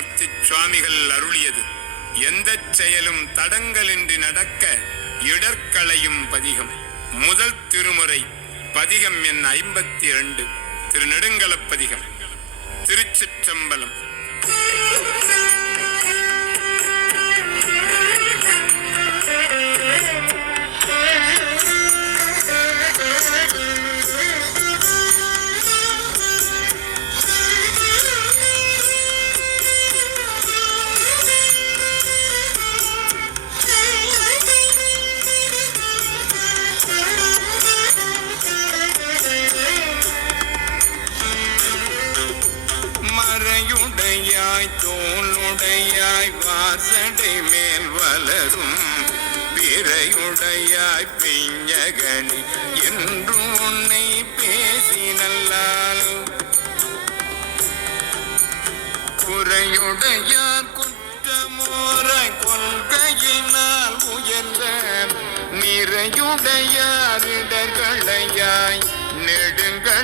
சுந்தரமூர்த்தி சுவாமிகள் அருளியது. எந்த செயலும் தடங்கலின்றி நடக்க இடர்களையும் பதிகம். முதல் திருமுறை பதிகம் எண் 52 திருநெடுங்களப்பதிகம். திருச்சிற்றம்பலம். தோளுடையாய் வாசடை மேல் வளரும் பிறையுடையாய் பிஞகனி என்று உன்னை பேசினல்லால் குறையுடையார் குற்றமோராய் கொள்கையினால் உயர்ந்த நிறையுடையார் இடர்களையாய் நெடுங்க